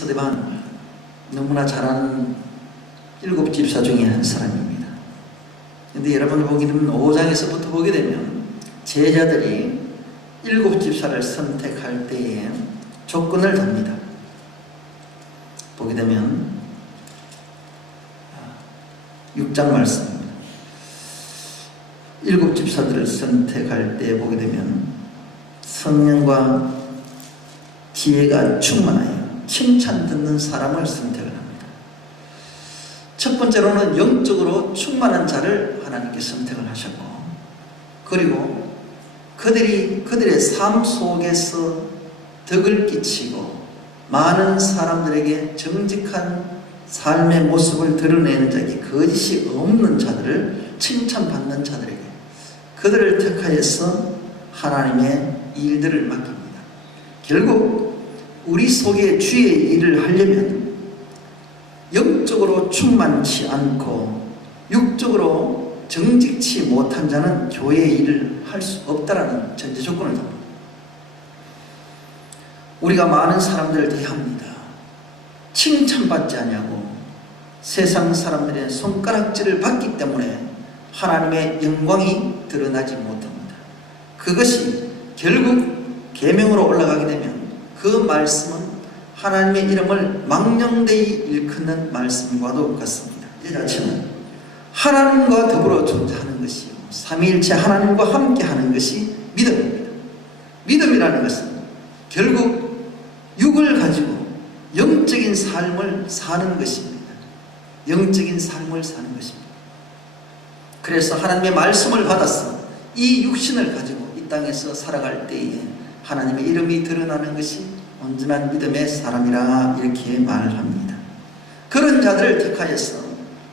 스데반, 너무나 잘 아는 7 집사 중에 한 사람입니다. 그런데 여러분을 보게 되면 5장에서부터 보게 되면 제자들이 7 집사를 선택할 때에 조건을 답니다. 보게 되면 6장 말씀입니다. 7 집사들을 선택할 때 보게 되면 성령과 지혜가 충만하여 칭찬 듣는 사람을 선택을 합니다. 첫 번째로는 영적으로 충만한 자를 하나님께 선택을 하셨고, 그리고 그들의 삶 속에서 덕을 끼치고 많은 사람들에게 정직한 삶의 모습을 드러내는 자에게 거짓이 없는 자들을 칭찬받는 자들에게 그들을 택하여서 하나님의 일들을 맡깁니다. 결국 우리 속에 주의 일을 하려면 영적으로 충만치 않고 육적으로 정직치 못한 자는 교회의 일을 할 수 없다라는 전제 조건을 잡니다. 우리가 많은 사람들을 대합니다. 칭찬받지 아니하고 세상 사람들의 손가락질을 받기 때문에 하나님의 영광이 드러나지 못합니다. 그것이 결국 계명으로 올라가게 되면 그 말씀은 하나님의 이름을 망령되이 일컫는 말씀과도 같습니다. 이 자체는 하나님과 더불어 존재하는 것이요, 삼위일체 하나님과 함께하는 것이 믿음입니다. 믿음이라는 것은 결국 육을 가지고 영적인 삶을 사는 것입니다. 영적인 삶을 사는 것입니다. 그래서 하나님의 말씀을 받아서 이 육신을 가지고 이 땅에서 살아갈 때에 하나님의 이름이 드러나는 것이 온전한 믿음의 사람이라 이렇게 말을 합니다. 그런 자들을 택하여서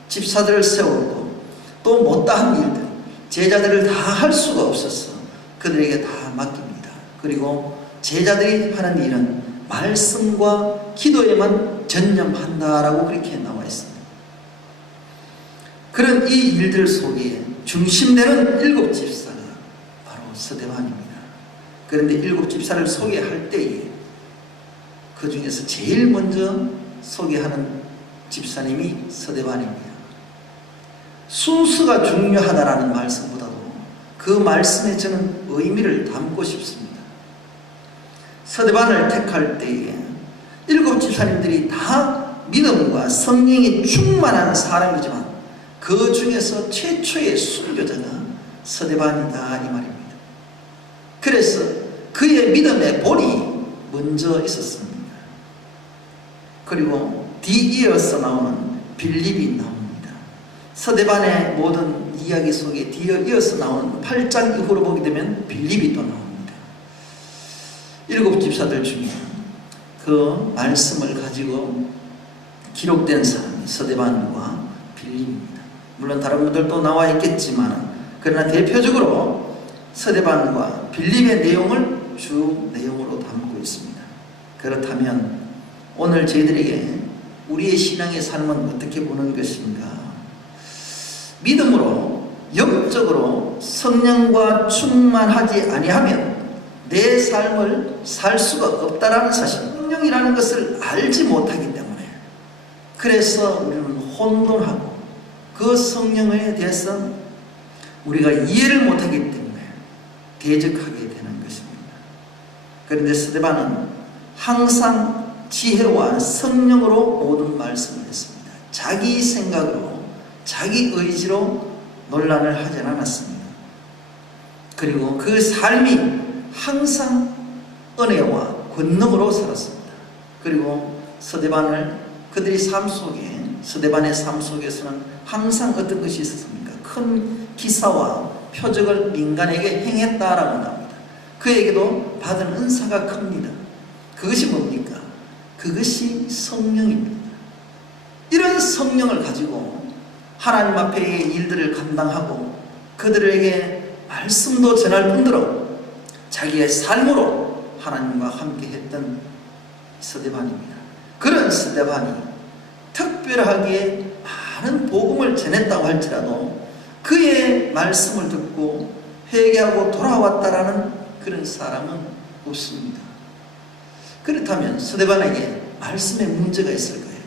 집사들을 세우고 또 못다한 일들, 제자들을 다 할 수가 없어서 그들에게 다 맡깁니다. 그리고 제자들이 하는 일은 말씀과 기도에만 전념한다라고 그렇게 나와 있습니다. 그런 이 일들 속에 중심되는 7 집사가 바로 스데반입니다. 그런데 7 집사를 소개할 때에 그 중에서 제일 먼저 소개하는 집사님이 스데반입니다. 순서가 중요하다라는 말씀보다도 그 말씀에 저는 의미를 담고 싶습니다. 스데반을 택할 때에 7 집사님들이 다 믿음과 성령이 충만한 사람이지만 그 중에서 최초의 순교자가 스데반이다 이 말입니다. 그래서 그의 믿음의 본이 먼저 있었습니다. 그리고 뒤이어서 나오는 빌립이 나옵니다. 스데반의 모든 이야기 속에 뒤이어서 나오는 8장 이후로 보게 되면 빌립이 또 나옵니다. 7 집사들 중에 그 말씀을 가지고 기록된 사람이 스데반과 빌립입니다. 물론 다른 분들도 나와 있겠지만 그러나 대표적으로 스데반과 빌립의 내용을 주 내용으로 담고 있습니다. 그렇다면 오늘 저희들에게 우리의 신앙의 삶은 어떻게 보는 것인가? 믿음으로 영적으로 성령과 충만하지 아니하면 내 삶을 살 수가 없다라는 사실, 성령이라는 것을 알지 못하기 때문에 그래서 우리는 혼돈하고 그 성령에 대해서 우리가 이해를 못하기 때문에 대적하게 되는 것입니다. 그런데 스데반은 항상 지혜와 성령으로 모든 말씀을 했습니다. 자기 생각으로 자기 의지로 논란을 하지 않았습니다. 그리고 그 삶이 항상 은혜와 권능으로 살았습니다. 그리고 스데반을 그들의 삶 속에, 스데반의 삶 속에서는 항상 어떤 것이 있었습니까? 큰 기사와 표적을 민간에게 행했다라고 나옵니다. 그에게도 받은 은사가 큽니다. 그것이 뭡니까? 그것이 성령입니다. 이런 성령을 가지고 하나님 앞에 일들을 감당하고 그들에게 말씀도 전할 뿐더러 자기의 삶으로 하나님과 함께 했던 스데반입니다. 그런 스데반이 특별하게 많은 복음을 전했다고 할지라도 그의 말씀을 듣고 회개하고 돌아왔다라는 그런 사람은 없습니다. 그렇다면 스데반에게 말씀에 문제가 있을 거예요.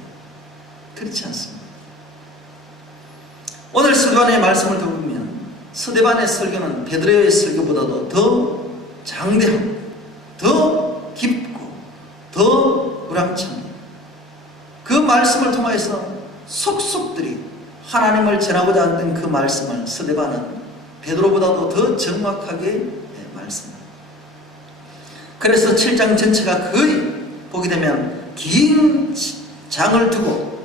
그렇지 않습니다. 오늘 스데반의 말씀을 들으면 스데반의 설교는 베드로의 설교보다도 더 장대하고 더 깊고 더 우람찹니다. 그 말씀을 통해서 속속들이 하나님을 전하고자 하던 그 말씀을 스데반은 베드로보다도 더 정확하게 말씀합니다. 그래서 7장 전체가 거의 보게 되면 긴 장을 두고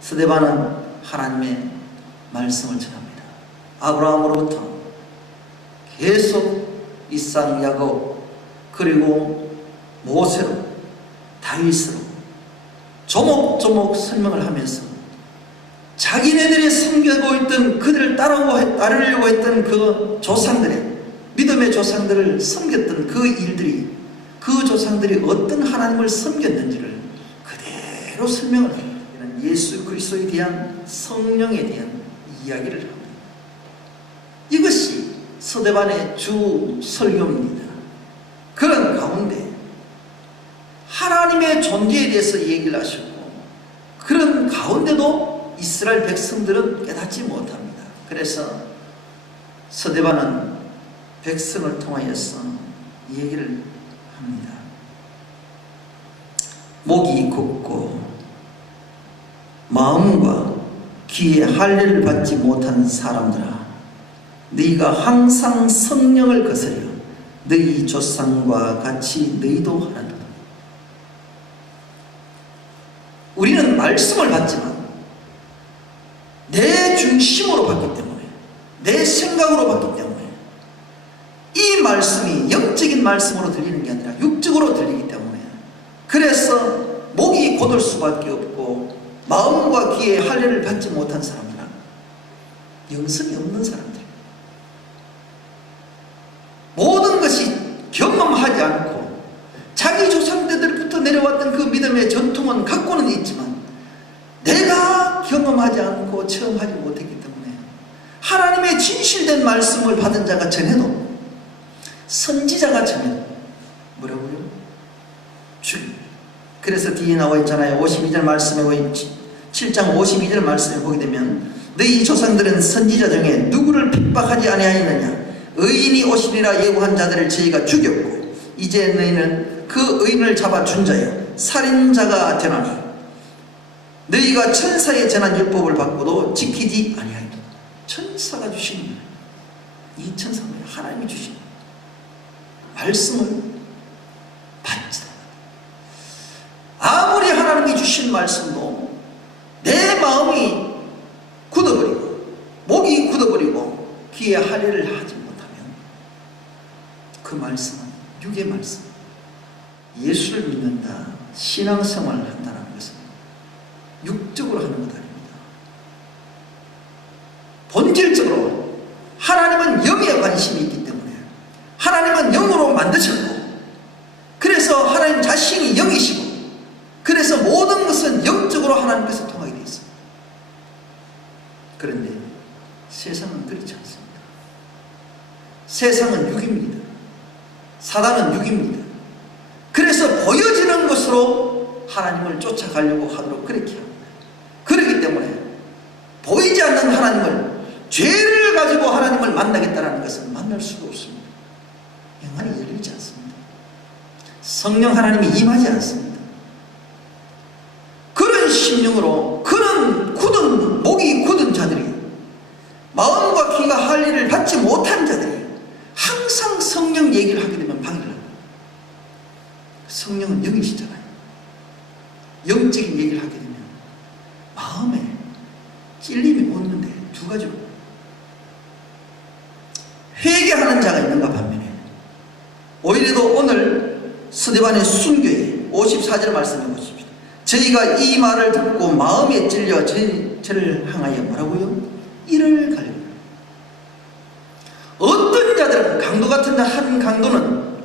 스데반은 하나님의 말씀을 전합니다. 아브라함으로부터 계속 이삭, 야곱, 그리고 모세로, 다윗으로 조목조목 설명을 하면서 자기네들이 섬기고 있던, 그들을 따르려고 했던 그 조상들의, 믿음의 조상들을 섬겼던 그 일들이, 그 조상들이 어떤 하나님을 섬겼는지를 그대로 설명을 합니다. 예수 그리스도에 대한, 성령에 대한 이야기를 합니다. 이것이 스데반의 주 설교입니다. 그런 가운데 하나님의 존재에 대해서 얘기를 하셨고, 그런 가운데도 이스라엘 백성들은 깨닫지 못합니다. 그래서 스데반은 백성을 통하여서 얘기를 합니다. 목이 곱고 마음과 귀에 할례를 받지 못한 사람들아, 너희가 항상 성령을 거스려 너희 조상과 같이 너희도 하라. 우리는 말씀을 받지만 내 중심으로 받기 때문에, 내 생각으로 받기 때문에 이 말씀이 영적인 말씀으로 들리는 게 아니라 육적으로 들리기 때문에, 그래서 목이 곧을 수밖에 없고 마음과 귀에 할례를 받지 못한 사람들은 영성이 없는 사람들, 모든 것이 경험하지 않고 자기 조상 때부터 내려왔던 그 믿음의 전통은 갖고는 있지만 내가 경험하지 않고 체험하지 못했기 때문에 하나님의 진실된 말씀을 받은 자가 전해도, 선지자가 전해도 뭐라고요? 죽입니다. 그래서 뒤에 나와 있잖아요. 52절 말씀에, 7장 52절 말씀에 보게 되면 너희 조상들은 선지자 중에 누구를 핍박하지 아니하였느냐? 의인이 오시리라 예고한 자들을 저희가 죽였고 이제 너희는 그 의인을 잡아 준 자여 살인자가 되나니 너희가 천사의 전한 율법을 받고도 지키지 아니하였다. 천사가 주신, 이 천사는 하나님이 주신 말씀을 받지 않아. 아무리 하나님이 주신 말씀도 내 마음이 굳어버리고 목이 굳어버리고 귀에 할례를 하지 못하면 그 말씀은 육의 말씀, 예수를 믿는다, 신앙생활을 한다는 것은 육적으로 하는 것 아닙니다. 본질적으로 하나님은 영에 관심이 있기 때문에, 하나님은 영으로 만드셨고, 그래서 하나님 자신이 영이시고, 그래서 모든 것은 영적으로 하나님께서 통하게 되어 있습니다. 그런데 세상은 그렇지 않습니다. 세상은 육입니다. 사단은 육입니다. 그래서 보여지는 것으로 하나님을 쫓아가려고 하도록 그렇게 합니다. 그렇기 때문에 보이지 않는 하나님을, 죄를 가지고 하나님을 만나겠다는 것은 만날 수가 없습니다. 영안이 열리지 않습니다. 성령 하나님이 임하지 않습니다. 그런 심령으로, 그런 굳은, 목이 굳은 자들이, 마음과 귀가 할례를 받지 못한 자들이 항상 성령 얘기를 하게 되면 방해를 합니다. 성령은 영이시잖아요. 영적인 얘기를 하게 되면 마음에 찔림이 오는데 두 가지로, 회개하는 자가 있는가 반면에, 오히려도 오늘 스데반의 순교에 54절 말씀해 보십시오. 저희가 이 말을 듣고 마음에 찔려 저를 향하여 뭐라고요? 이를 갈려. 어떤 자들은, 강도 같은 한 강도는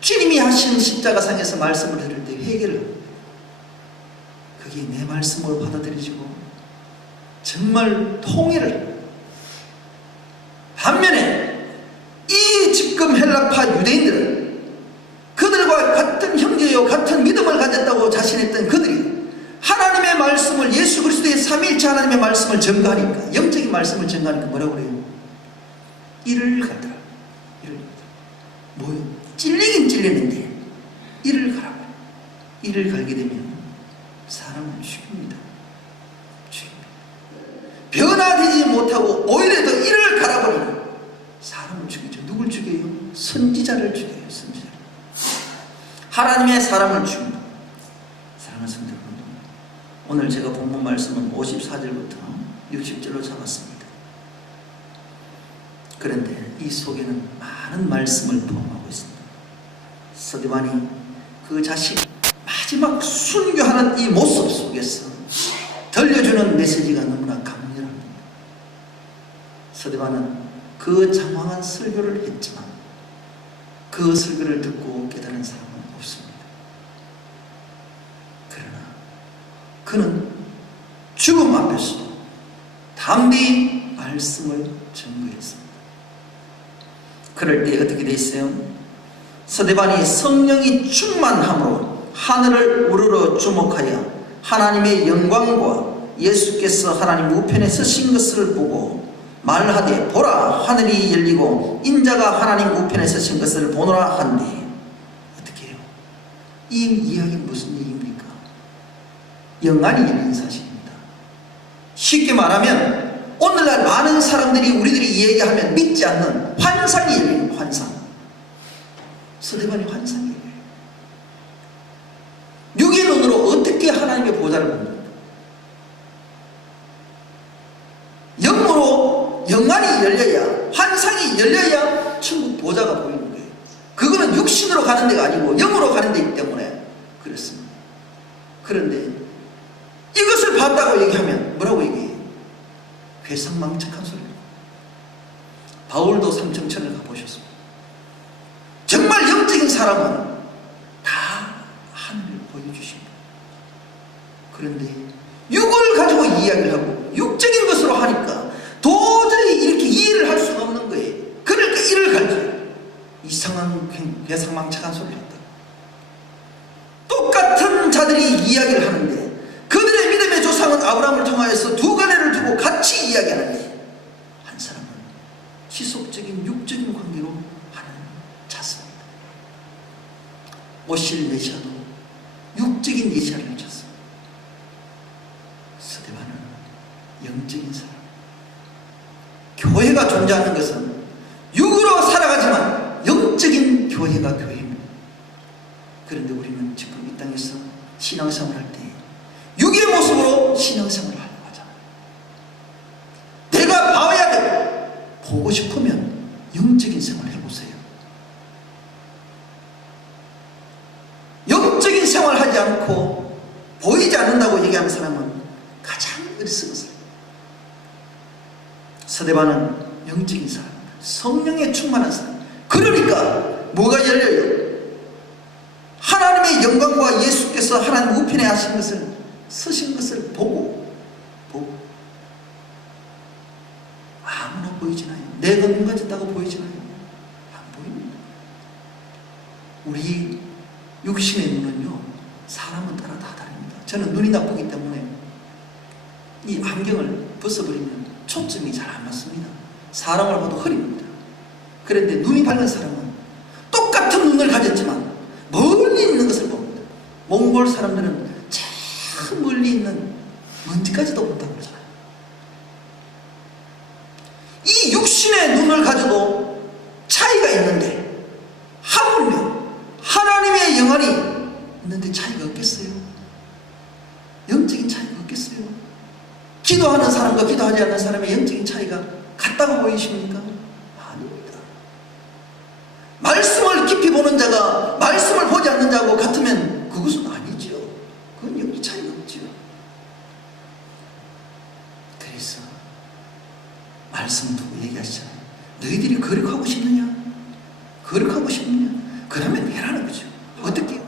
주님이 하신 십자가상에서 말씀을 들을 때 회개를 합니다. 그게 내 말씀으로 받아들이시고 정말 통일을 합니다. 반면에 이 지금 헬라파 유대인들은 그들과 같은 형제요, 같은 믿음을 가졌다고 자신을 삼위일체 하나님의 말씀을 전가하니까, 영적인 말씀을 전가하니까 뭐라고 그래요? 이를 갈더라. 이를 뭐요? 찔리긴 찔리는데 이를 가라고. 이를 갈게 되면 사람을 죽입니다. 변화되지 못하고 오히려 더 이를 갈아버리는 사람을 죽이죠. 누굴 죽여요? 선지자를 죽여요. 선지자. 하나님의 사람을 죽인다. 사랑하는 성도 여러분, 오늘 제가 본문 말씀은 54절부터 60절로 잡았습니다. 그런데 이 속에는 많은 말씀을 포함하고 있습니다. 스데반이 그 자식 마지막 순교하는 이 모습 속에서 들려주는 메시지가 너무나 강렬합니다. 스데반은 그 장황한 설교를 했지만 그 설교를 듣고 깨달은 사람은 없습니다. 그러나 그는 죽음 앞에서도 담대히 말씀을 전거했습니다. 그럴 때 어떻게 돼 있어요? 스데반이 성령이 충만함으로 하늘을 우러러 주목하여 하나님의 영광과 예수께서 하나님 우편에 서신 것을 보고 말하되 보라 하늘이 열리고 인자가 하나님 우편에 서신 것을 보노라 한데, 어떻게 해요? 이 이야기는 무슨 얘기입니까? 영안이 열린 사실입니다. 쉽게 말하면 오늘날 많은 사람들이 우리들이 얘기하면 믿지 않는 환상이 열리는 환상. 스데반이 환상이 열려요. 육의 눈으로 어떻게 하나님의 보좌를 봅니까? 영으로 영안이 열려야, 환상이 열려야 천국 보좌가 보이는 거예요. 그거는 육신으로 가는 데가 아니고 영으로 가는 데이기 때문에 그렇습니다. 그런데 이것을 봤다고 얘기하면 뭐라고 얘기해요? 괴상망측한 소리예요. 바울도 삼청천을 가보셨습니다. 정말 영적인 사람은 다 하늘을 보여주십니다. 그런데 육을 가지고 이야기를 하고 육적인 것으로 하니까 도저히 이렇게 이해를 할 수가 없는 거예요. 그러니까 이를 갈지 이상한 괴상망측한 소리를 한다. 똑같은 자들이 이야기를 하는데 그들의 믿음의 조상은 아브라함을 통하여서 두 갈래를 두고 같이 이야기하는데 한 사람은 지속적인 육적인 관계로 하나님을 찾습니다. 오실 메시아도 육적인 메시아를 찾습니다. 스데반은 영적인 사람. 교회가 존재하는 것은 육으로 살아가지만 영적인 교회가 교회입니다. 그런데 우리는 지금 이 땅에서 신앙생활을 할 때 육의 모습으로 신앙생활을 하려고 하잖아요. 내가 봐야 되고 보고 싶으면 영적인 생활을 해보세요. 영적인 생활을 하지 않고 보이지 않는다고 얘기하는 사람은 가장 어리석은 사람. 스데반은 영적인 사람, 성령에 충만한 사람. 그러니까 뭐가 열려요? 하나님의 영광과 예수께서 하나님 우편에 하신 것을, 서신 것을 보고 아무나 보이지나요? 내가 눈 가졌다고 보이지나요? 안 보입니다. 우리 육신의 눈은요, 사람은 따라 다 다릅니다. 저는 눈이 나쁘기 때문에 이 안경을 벗어버리면 초점이 잘 안 맞습니다. 사람을 봐도 흐립니다. 그런데 눈이 밝은 사람은 똑같은 눈을 가졌지만 멀리 있는 것을 봅니다. 몽골 사람들은 저 멀리 있는 먼지까지도 본다고 그러잖아요. 이 육신의 눈을 가지고 차이가 있는데 하물며 하나님의 영안이 있는데 차이가 없겠어요? 영적인 차이가 없겠어요? 기도하는 사람과 기도하지 않는 사람의 영적인 차이가 같다고 보이십니까? 아닙니다. 말씀을 깊이 보는 자가 말씀을 보지 않는 자하고 같으면 그것은 아니죠. 그건 영적 차이가 없죠. 그래서 말씀 두고 얘기하시잖아요. 너희들이 거룩하고 싶느냐? 거룩하고 싶느냐? 그러면 해라는 거죠. 어떻게?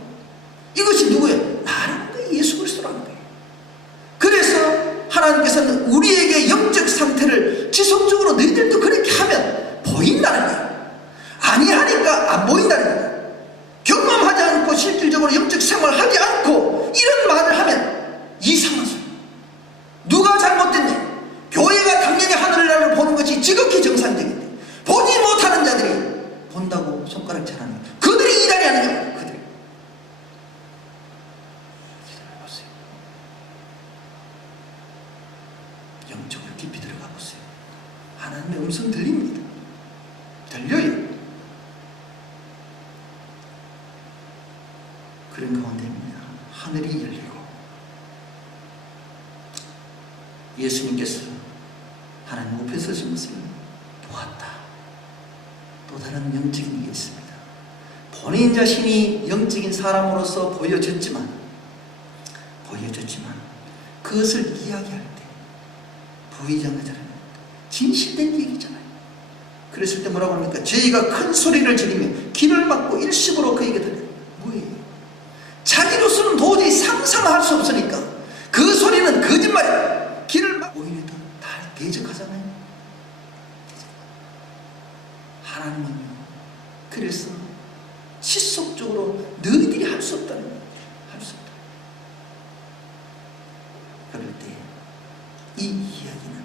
이것이 누구예요? 나라는 거예요. 예수 그리스도라는 거예요. 그래서 하나님께서는 우리에게 영적 상태를 지속적으로 너희들도 그렇게 하면 보인다는 거예요. 아니하니까 안 보인다는 거예요. 경험하지 않고 실질적으로 영적 생활을 하지 않고 이런 말을 하면 이상한 소리. 누가 영적으로 깊이 들어가 보세요. 하나님의 음성 들립니다. 들려요. 그런 가운데입니다. 하늘이 열리고 예수님께서 하나님 앞에 서신 것을 보았다. 또 다른 영적인 일이 있습니다. 본인 자신이 영적인 사람으로서 보여졌지만 그것을 이야기할 때 부의장하잖아요. 진실된 얘기잖아요. 그랬을 때 뭐라고 합니까? 저희가 큰 소리를 지르며 귀를 막고 일심으로 그에게 들려요. 뭐예요? 자기로서는 도저히 상상할 수 없으니까 그 소리는 거짓말이에요. 귀를 막 오히려 더 대적하잖아요. 하나님은요, 그래서 지속적으로 너희들이 할 수 없다는 거예요. 할 수 없다. 그럴 때 이 이야기는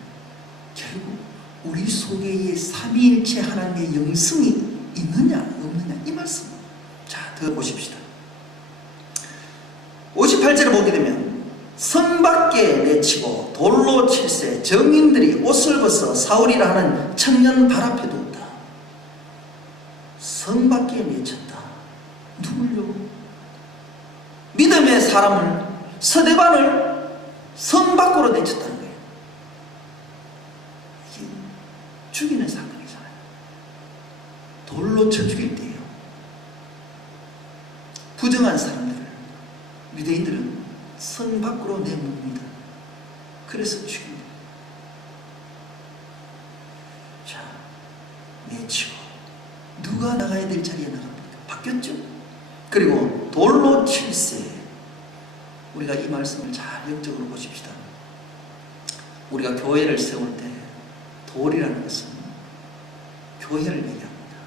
결국 우리 속에 삼위일체 하나님의 영성이 있느냐 없느냐 이 말씀. 자, 더 보십시다. 58절을 보게 되면 성 밖에 내치고 돌로 칠세 정인들이 옷을 벗어 사울이라 하는 청년 발 앞에 두었다. 성 밖에 내쳤다. 누굴요? 믿음의 사람을, 서대반을 성 밖으로 내쳤다는 거예요. 이게 죽이는 사건이잖아요. 돌로 쳐 죽일 때예요. 부정한 사람들을 유대인들은 성 밖으로 내모읍니다. 그래서 죽입니다. 자, 내치고 누가 나가야 될 자리에 나갑니까? 바뀌었죠? 그리고 돌로 칠세. 우리가 이 말씀을 잘 영적으로 보십시다. 우리가 교회를 세울 때 돌이라는 것은 교회를 얘기합니다.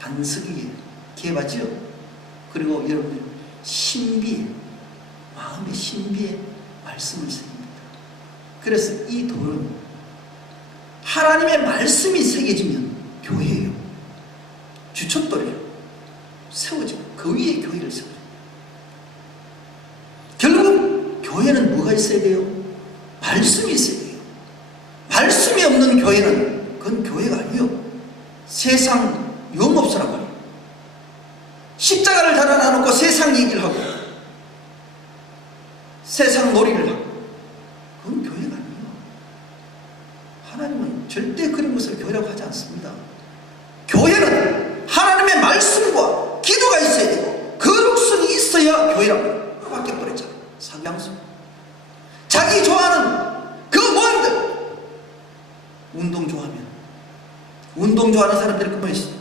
반석이에요. 기회받죠? 그리고 여러분 신비에, 마음의 신비에 말씀을 씁니다. 그래서 이 돌은 하나님의 말씀이 새겨지면 교회예요. 주춧돌이요. 세워지고 그 위에 교회를 세워요. 결국 교회는 뭐가 있어야 돼요? 말씀이 있어야 돼요. 말씀이 없는 교회는 그건 교회가 아니에요. 세상 용업소라고 해요. 십자가를 달아놔놓고 세상 얘기를 하고 세상 놀이를 하고 그건 교회가 아니에요. 하나님은 절대 그런 것을 교회라고 하지 않습니다. 교회는 하나님의 말씀과 기도가 있어야 되고 거룩성이 있어야 교회라고 해요. 바뀌어버렸잖아요. 상향성. 자기 좋아하는 그 모험들. 운동 좋아하는 사람들이 그만 있어요.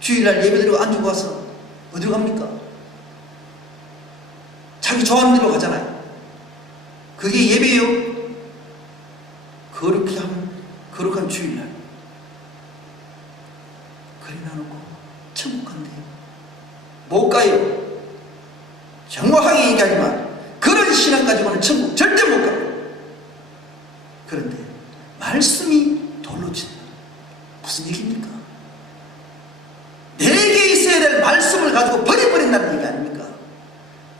주일날 예배드리고 안 주고 와서 어디로 갑니까? 자기 좋아하는 데로 가잖아요. 그게 예배예요. 거룩한 주일날 그래 놔놓고 천국 간대요. 못 가요. 정확하게 얘기하지만 그런 신앙 가지고는 천국 절대 못 가요. 그런데 말씀이 돌로 친다. 무슨 얘기입니까? 내게 있어야 될 말씀을 가지고 버려버린다는 얘기 아닙니까?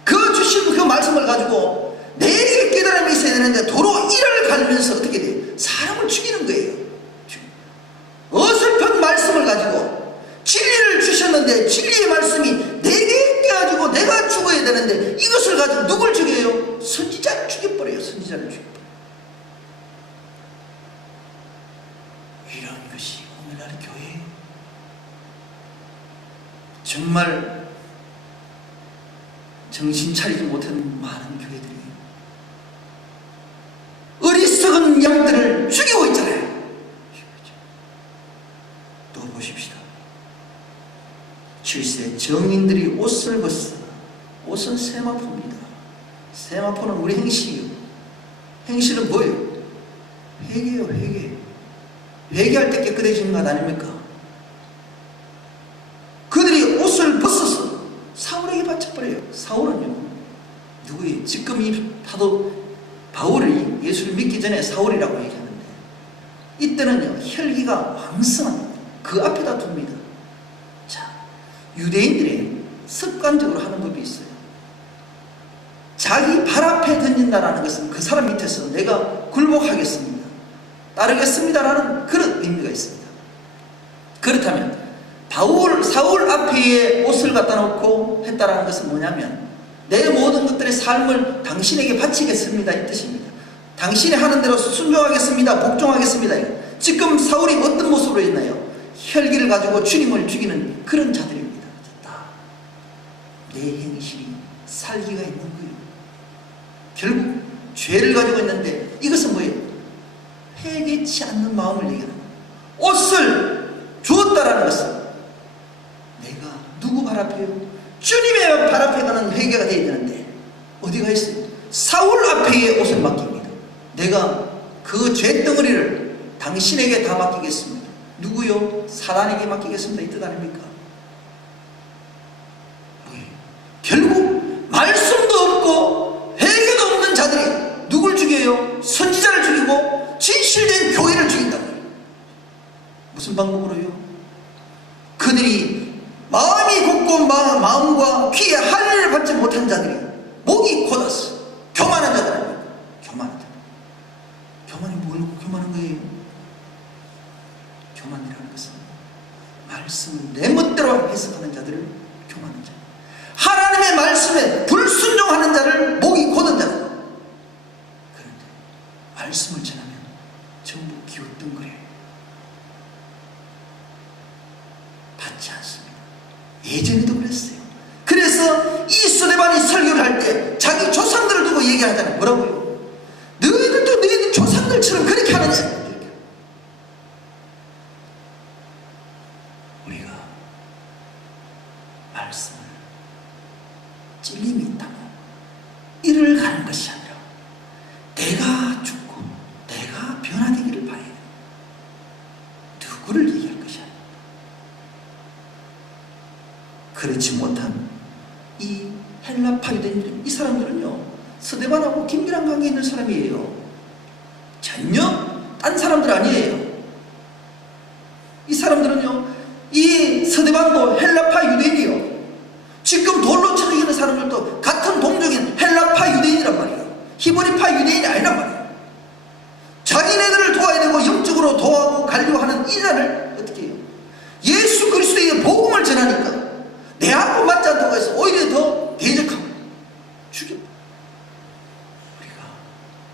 그 주신 그 말씀을 가지고 내게 깨달음이 있어야 되는데 도로 이를 갈면서 어떻게 돼요? 사람을 죽이는 거예요. 어설픈 말씀을 가지고 진리를 주셨는데 진리의 말씀이 내게 깨가지고 내가 죽어야 되는데 이것을 가지고 누굴 죽여요? 선지자를 죽여버려요. 선지자를 죽여버려요. 이런 것이 오늘날 교회예요. 정말 정신 차리지 못하는 많은 교회들이 어리석은 양들을 죽이고 있잖아요. 또 보십시다. 7세 정인들이 옷을 벗어. 옷은 세마포입니다. 세마포는 우리 행실이요. 행실은 뭐예요? 회개요. 회개. 회개할 때 깨끗해지는 것 아닙니까? 그들이 옷을 벗어서 사울에게 바쳐버려요. 사울은요, 누구예요? 지금 이 바울이 예수를 믿기 전에 사울이라고 얘기하는데, 이때는요, 혈기가 왕성합니다. 그 앞에다 둡니다. 자, 유대인들이 습관적으로 하는 법이 있어요. 자기 발 앞에 던진다라는 것은 그 사람 밑에서 내가 굴복하겠습니다. 따르겠습니다라는 그런 의미가 있습니다. 그렇다면 사울 앞에 옷을 갖다 놓고 했다라는 것은 뭐냐면 내 모든 것들의 삶을 당신에게 바치겠습니다 이 뜻입니다. 당신이 하는 대로 순종하겠습니다, 복종하겠습니다. 지금 사울이 어떤 모습으로 있나요? 혈기를 가지고 주님을 죽이는 그런 자들입니다. 내 행실이 살기가 있는 거예요. 결국 죄를 가지고 있는데 이것은 뭐예요? 회개치 않는 마음을 얘기하는 거예요. 옷을 주었다라는 것은 내가 누구 발 앞에요? 주님의 발 앞에 가는 회개가 되어야 되는데 어디가 있어요? 사울 앞에 옷을 맡깁니다. 내가 그 죄덩어리를 당신에게 다 맡기겠습니다. 누구요? 사단에게 맡기겠습니다 이 뜻 아닙니까? 결국 말씀도 없고 회개도 없는 자들이 누굴 죽여요? 선지자를 죽이고 진실된 교회를 죽인다고 해요. 무슨 방법으로요? 그들이 마음이 곱고 마음과 귀에 할례를 받지 못한 자들이 목이 곧았어. 교만한 자들 아닙니까? 교만한 자들. 교만이 뭘 교만한 거예요? 교만이라는 것은 말씀을 내 멋대로 해석하는 자들을 교만한 자. 하나님의 말씀에 불순종하는 자를 목이 곧은 자다. 그런데 말씀을 전하면 전부 기웃뚱거려요. 받지 않습니다. 예전에도 그랬어요. 그래서 이 스데반이 설교를 할 때 자기 조상들을 두고 얘기하잖아요. 뭐라고요? 너희들도 너희들 조상들처럼 그렇게 하느냐? 우리가 말씀을 찔림이 있다면 이를 가는 것이 아니라 내가 죽고 내가 변화되기를 바라야 돼. 누구를 얘기할 것이 아니라 그렇지 못한 이 헬라파 유대인들, 이 사람들은요 스데반하고 긴밀한 관계 있는 사람이에요. 전혀 딴 사람들 아니에요. 이 사람들은요 이 스데반도 헬라파 유대인이요. 지금 돌로 쳐져 있는 사람들도 같은 동족인 헬라파 유대인이란 말이에요. 히브리파 유대인이 아니란 말이에요. 자기네들을 도와야 되고 영적으로 도와고 가려고 하는 이 자를 어떻게 해요? 예수 그리스도의 복음을 전하니까 내하고 맞지 않다고 해서 오히려 더 대적하고 죽여. 우리가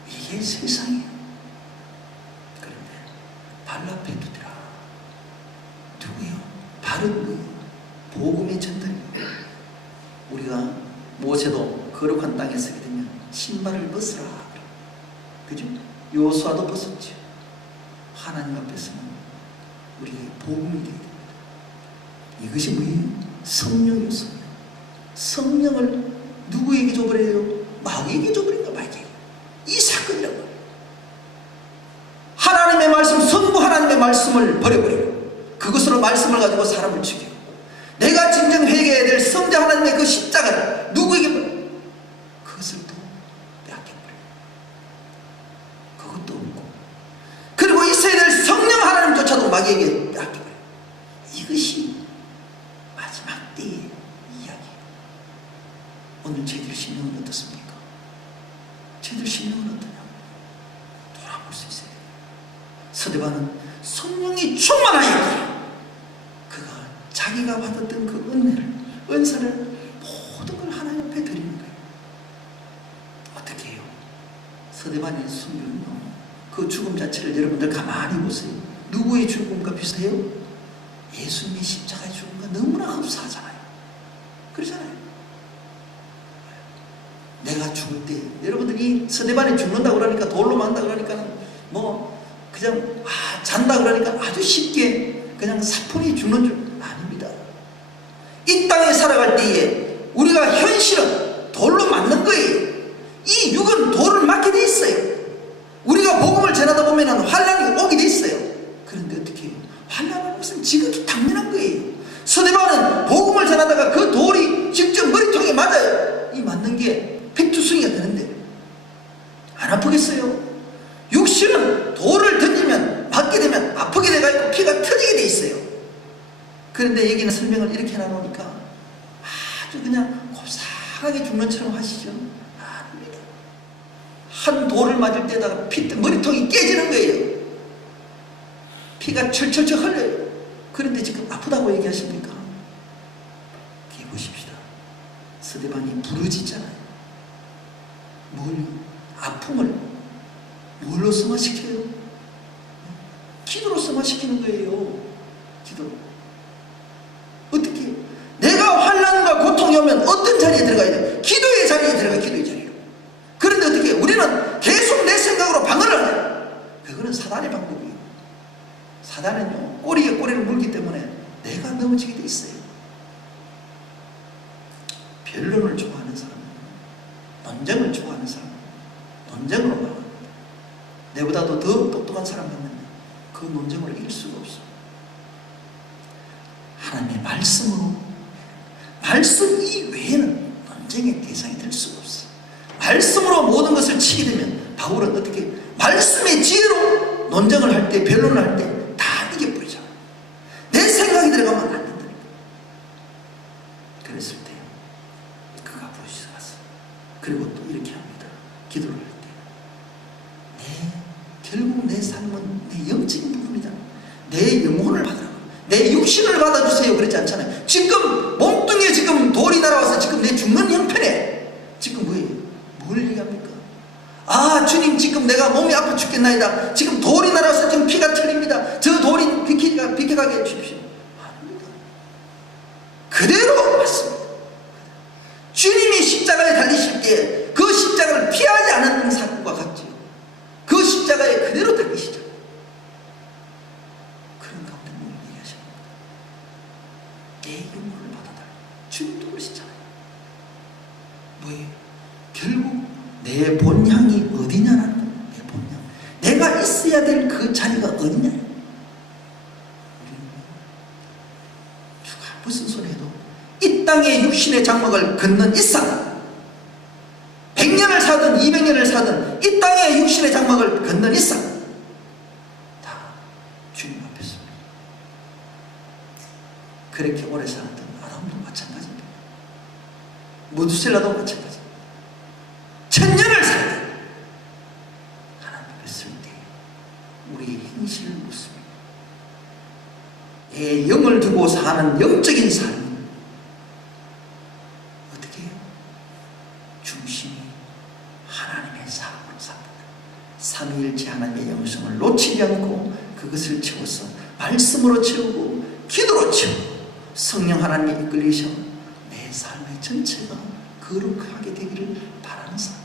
이게 세상이에요. 그런데 발 앞에 두더라. 누구요? 바른 거예요. 복음의 전달이에요. 우리가 모세도 거룩한 땅에 서게 되면 신발을 벗으라. 그죠? 요수아도 벗었죠. 하나님 앞에서는 우리의 복음이 되어야 됩니다. 이것이 뭐예요? 성령이요, 성령. 성령을 누구에게 줘버려요? 마귀에게 줘버린다, 마귀에게. 이 사건이란 말이에요. 하나님의 말씀, 성부 하나님의 말씀을 버려버려요. 그것으로 말씀을 가지고 사람을 죽여요. 내가 진정 회개해야 될 성자 하나님의 그 십자가를 누구에게 버려요? 그것을 또 빼앗겨버려요. 그것도 없고. 그리고 있어야 될 성령 하나님조차도 마귀에게 빼앗겨버려요. 이것이 마지막 때의 이야기예요. 오늘 저희들 심령은 어떻습니까? 저희들 심령은 어떠냐? 돌아볼 수 있어야 돼요. 스데반은 성령이 충만하였기에 그가 자기가 받았던 그 은혜를, 은사를 모든 걸 하나님 앞에 드리는 거예요. 어떻게 해요? 스데반의 순교는요, 그 죽음 자체를 여러분들 가만히 보세요. 누구의 죽음과 비슷해요? 예수님의 십자가의 죽음과 너무나 흡사하잖아요. 그러잖아요. 내가 죽을 때 여러분들이 스데반이 죽는다고 그러니까 돌로 만다 그러니까 뭐 그냥 잔다 그러니까 아주 쉽게 그냥 사뿐히 죽는 줄 아닙니다. 이 땅에 살아갈 때에 우리가 현실은 돌로 맞는 거예요. 이 육은 돌을 맞게 돼 있어요. 우리가 복음을 전하다 보면 환란이 오게 돼 있어요. 그런데 어떻게 해요? 환란은 무슨 지극히 당연한 거예요. 스데반은 복음을 전하다가 그 돌이 직접 머리통에 맞아요. 이 맞는 게 백투성이가 되는데 안 아프겠어요? 육신은 돌을 던지면 맞게 되면 아프게 돼가지고 피가 터지게 돼 있어요. 그런데 여기는 설명을 이렇게 해놔놓으니까 아주 그냥 곱상하게 죽는 처럼 하시죠? 아닙니다. 한 돌을 맞을 때다가 머리통이 깨지는 거예요. 피가 철철철 흘려요. 그런데 지금 아프다고 얘기하십니까? 이렇게 보십시다. 스데반이 부르짖잖아요. 아픔을 뭘로 승화시켜요? 기도로 승화시키는 거예요. 기도로. 어떻게? 내가 환난과 고통이 오면 어떤 자리에 들어가야 돼? 기도의 자리에 들어가. 기도의 자리로. 그런데 어떻게? 우리는 계속 내 생각으로 방어를 하냐? 그거는 사단의 방법이에요. 사단은요, 꼬리에 꼬리를 물기 때문에 내가 넘어지게 돼 있어요. 변론을 좋아하는 사람, 논쟁을 좋아하는 사람, 논쟁으로 나갑니다. 내보다도 더 똑똑한 사람 만나면 그 논쟁으로 이길 수가 없어. 하나님의 말씀으로, 말씀 이외에는 논쟁의 대상이 될 수가 없어. 말씀으로 모든 것을 치게 되면 바울은 어떻게 말씀의 지혜로 논쟁을 할 때, 변론을 할 때 다 이겨버리잖아. 내 생각이 들어가면 안 된다니까. 그랬을 때 그가 부르짖어 갔어. 그리고 또 이렇게 합니다. 기도를 할 때 결국 내 삶은 내 영적인 부분이잖아. 내 영혼을 받으라고, 내 육신을 받아주세요 그랬지 않잖아요. 지금 몸뚱이에 지금 돌이 날아와서 지금 내 죽는 형편에 지금 뭐예요? 뭘 얘기합니까? 아, 주님, 지금 내가 몸이 아파 죽겠나이다. 지금 돌이 날아와서 지금 피가 틀립니다. 저 돌이 비켜가게 해주십시오. 아닙니다. 그대로 맞습니다. 주님이 십자가에 달리실 때 그 십자가를 피하지 않은 사건과 같지요. 그 십자가에 그대로 달리시죠. 그런 가운데 뭘 얘기하십니까? 내 영혼을 받아달라. 주님도 그러시잖아요. 뭐예요? 결국 내 본향이 어디냐라는 거예요. 내 본향. 내가 있어야 될 그 자리가 어디냐. 주가 무슨 소리 해도 이 땅의 육신의 장막을 걷는 이상, 100년을 사든 200년을 사든 이 땅의 육신의 장막을 걷는 이상 다 주님 앞에 섭니다. 그렇게 오래 살았던 아담도 마찬가지입니다. 무두셀라도 마찬가지입니다. 1000년을 살든 하나님 앞에 설 때 우리의 행실을 묻습니다. 내 영을 두고 사는 영적인 삶은 어떻게 해요? 중심이 하나님의 삶으로 삽니다. 삼위일체 하나님의 영성을 놓치지 않고 그것을 채워서 말씀으로 채우고 기도로 채우고 성령 하나님이 이끌리셔 내 삶의 전체가 거룩하게 되기를 바라는 삶.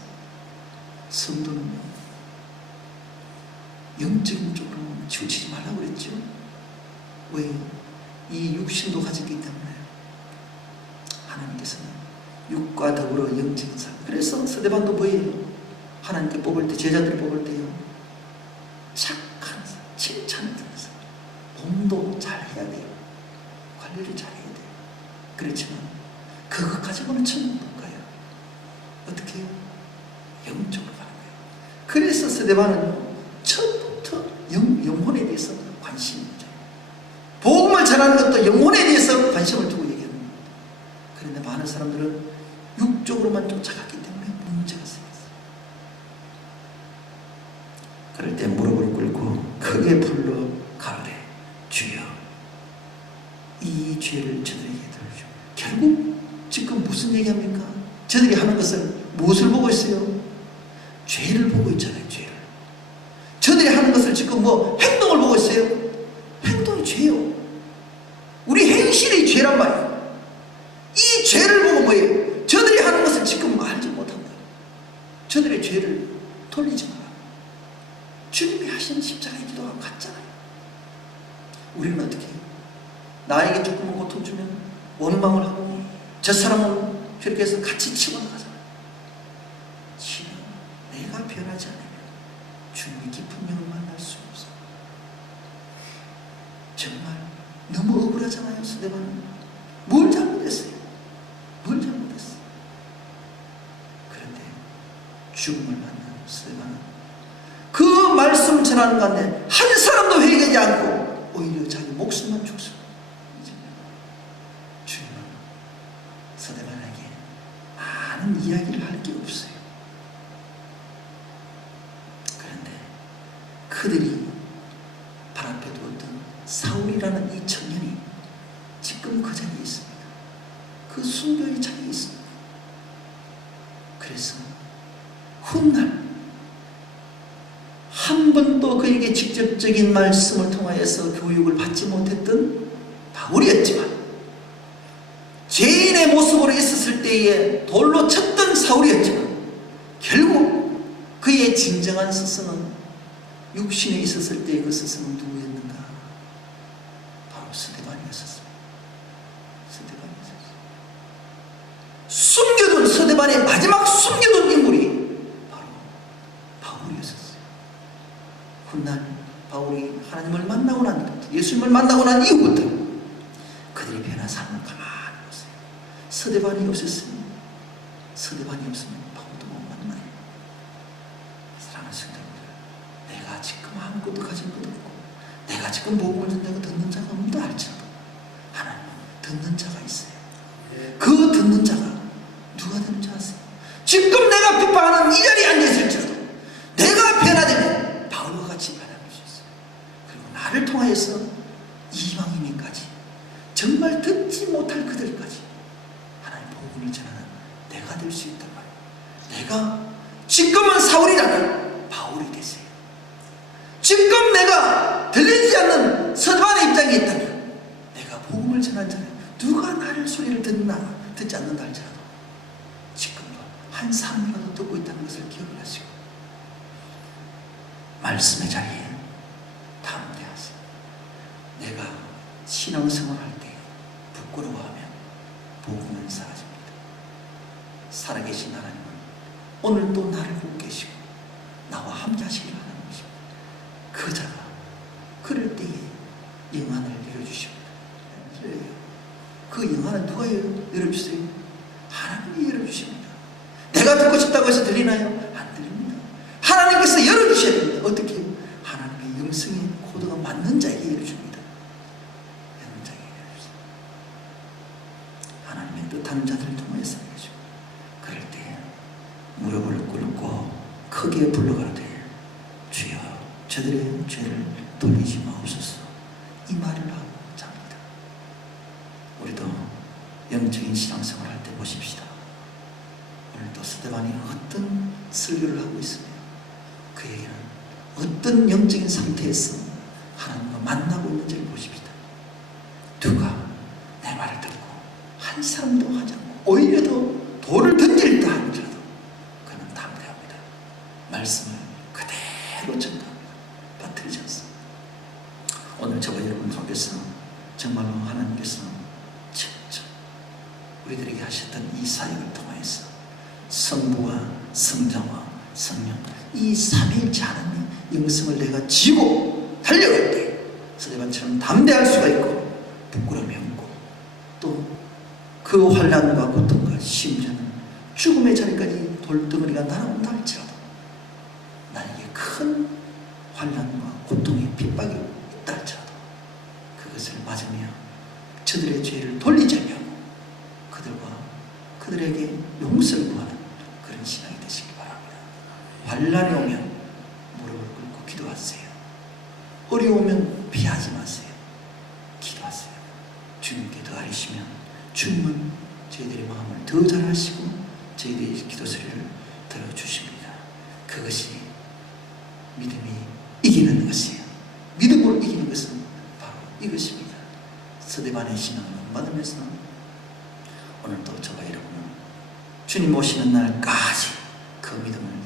성도는요, 영적인 쪽으로 치우치지 말라고 그랬죠. 왜? 이 육신도 가졌기 때문에 하나님께서는 육과 더불어 영적인 삶. 그래서 스데반도 뭐예요? 하나님께 뽑을 때, 제자들이 뽑을 때요, 착한 삶, 칭찬을 듣는 삶. 몸도 잘 해야 돼요. 관리를 잘 해야 돼요. 그렇지만 그것 가지고는 천국 못 가요. 어떻게 해요? 영적으로 가는 거예요. 그래서 스데반은요, 처음부터 영혼에 대해서 관심이 있죠. 복음을 전하는 것도 영혼에 대해서 관심을 두고 얘기하는 겁니다. 그런데 많은 사람들은 육적으로만 쫓아갔기 때문에 문제가 생겼어요. 그럴 때 무릎을 꿇고 크게 불러 가르래. 주여, 이 죄를 저들에게 들어주고. 결국 지금 무슨 얘기합니까? 저들이 하는 것은 무엇을 보고 있어요? 죄를 보고 있잖아요. 죄를. 저들이 하는 것을 지금 뭐 행동을 보고 있어요? 행동이 죄요. 우리 행실이 죄란 말이에요. 이 죄를 보고 뭐예요? 저들이 하는 것을 지금 알지 못한다. 저들의 죄를 돌리지 마라. 주님이 하신 십자가의 기도가 같잖아요. 우리는 어떻게 해요? 나에게 조금만 고통 주면 원망을 하고 저 사람은 저렇게 해서 같이 치고 나가잖아요. 지금 내가 변하지 않으면 주님의 깊은 영을 만날 수 없어. 정말 너무 억울하잖아요. 스데반은 뭘 잘못했어요? 뭘 잘못했어? 그런데 죽음을 만난 스데반은 그 말씀 전하는 가운데 한 사람도 회개하지 않고 오히려 자기 목숨만 죽습니다. 주님은 스데반에게 많은 이야기를 할 게 없어요. 그런데 그들이 발 앞에 두었던 바울이라는 이 청년이 지금 그 자리에 있습니다. 그 순교의 자리에 있습니다. 그래서 훗날 한 번도 그에게 직접적인 말씀을 통하여서 교육을 받지 못했던 바울이었지만, 죄인의 모습으로 있었을 때에 돌로 쳤던 사울이었지만, 결국 그의 진정한 스승은 육신에 있었을 때의 그 스승은 누구였는가? 바로 스데반이었습니다. 숨겨둔, 스데반의 마지막 숨겨둔 인물이 바로 바울이었어요. 훗날 바울이 하나님을 만나고 난 이후부터, 예수님을 만나고 난 이후부터 그들이 변한 삶을 가만히 보세요. 스데반이 없었으면, 스데반이 없으면 바울도 못 만나요. 사랑하는 성도님들, 내가 지금 아무것도 가진 것도 없고, 내가 지금 복음을 듣는다고 듣는 자가 없다 할지라도 하나님은 듣는 자가 있어요. 그 듣는 자가 누가 되는지 아세요? 지금 내가 핍박하는 이 자리에 앉아있을지라도 내가 변화되면 바울과 같이 변화될 수 있어요. 그리고 나를 통하여서 이방인에까지, 정말 듣지 못할 그들까지 하나님 복음을 전하는 내가 될 수 있단 말이에요. 내가 지금은 사울이라면 바울이 되세요. 지금 내가 들리지 않는 스데반의 입장에 있다면 내가 복음을 전한 자는 누가 나를 소리를 듣나 듣지 않는다 할지라도 지금도 한 사람이라도 듣고 있다는 것을 기억을 하시고 말씀의 자리에 담대하세요. 내가 신앙생활 할 때 부끄러워하면 복음은 사라집니다. 살아계신 하나님은 오늘도 나를 보고 계시고 나와 함께 하시기를 하는 것입니다. 그 자가 그럴 때에 영안을 열어주십니다. 그 영안은 누가 열어주세요? 하나님이 열어주십니다. 내가 듣고 싶다고 해서 들리나요? 안 들립니다. 하나님께서 열어주셔야 됩니다. 어떻게? 하나님의 영성의 코드가 맞는 자에게 열어줍니다. 맞는 자에게 열어주세요. 하나님의 뜻하는 자들을 통해서 열어주고, 그럴 때 무릎을 꿇고 크게 불러가되 주여 저들의 죄를 돌리지 마옵소서, 이 말을 하고 잡니다. 우리도 영적인 신앙생활 할 때 보십시다. 오늘도 스데반이 어떤 설교를 하고 있으며 그에게는 어떤 영적인 상태에서 하나님과 만나고 있는지를 보십시다. 누가 내 말을 듣고 한 사람도 하지 않고 오히려 더 돌을 던질다 할지라도 그는 담대합니다. 말씀을 그대로 전가합니다. 빠뜨리지 않습니다. 오늘 저와 여러분 속에서 정말로 하나님께서 직접 우리들에게 하셨던 이 사역을 통해서 성부와 성자와 성령, 이 삼위일체 하나님의 영성을 내가 지고 달려갈 때 스데반처럼 담대할 수가 있고 부끄러움이 없고 또 그 환난과 고통과 심지어는 죽음의 자리까지 돌덩어리가 날아온다 할지라도 나에게 큰 환난과 고통의 핍박이 있다 할지라도 그것을 맞으며 저들의 죄를 돌리지 않고 그들에게 용서를 구하는 그런 신앙이 되시기 바랍니다. 환난이 오면 무릎을 꿇고 기도하세요. 어려우면 피하지 마세요. 기도하세요. 주님께 더 아뢰시면 주님은 저희들의 마음을 더 잘 아시고 저희들의 기도 소리를 들어주십니다. 그것이 믿음이 이기는 것이에요. 믿음으로 이기는 것은 바로 이것입니다. 스데반의 신앙을 받으면서 오늘도 저와 여러분은 주님 오시는 날까지 그 믿음을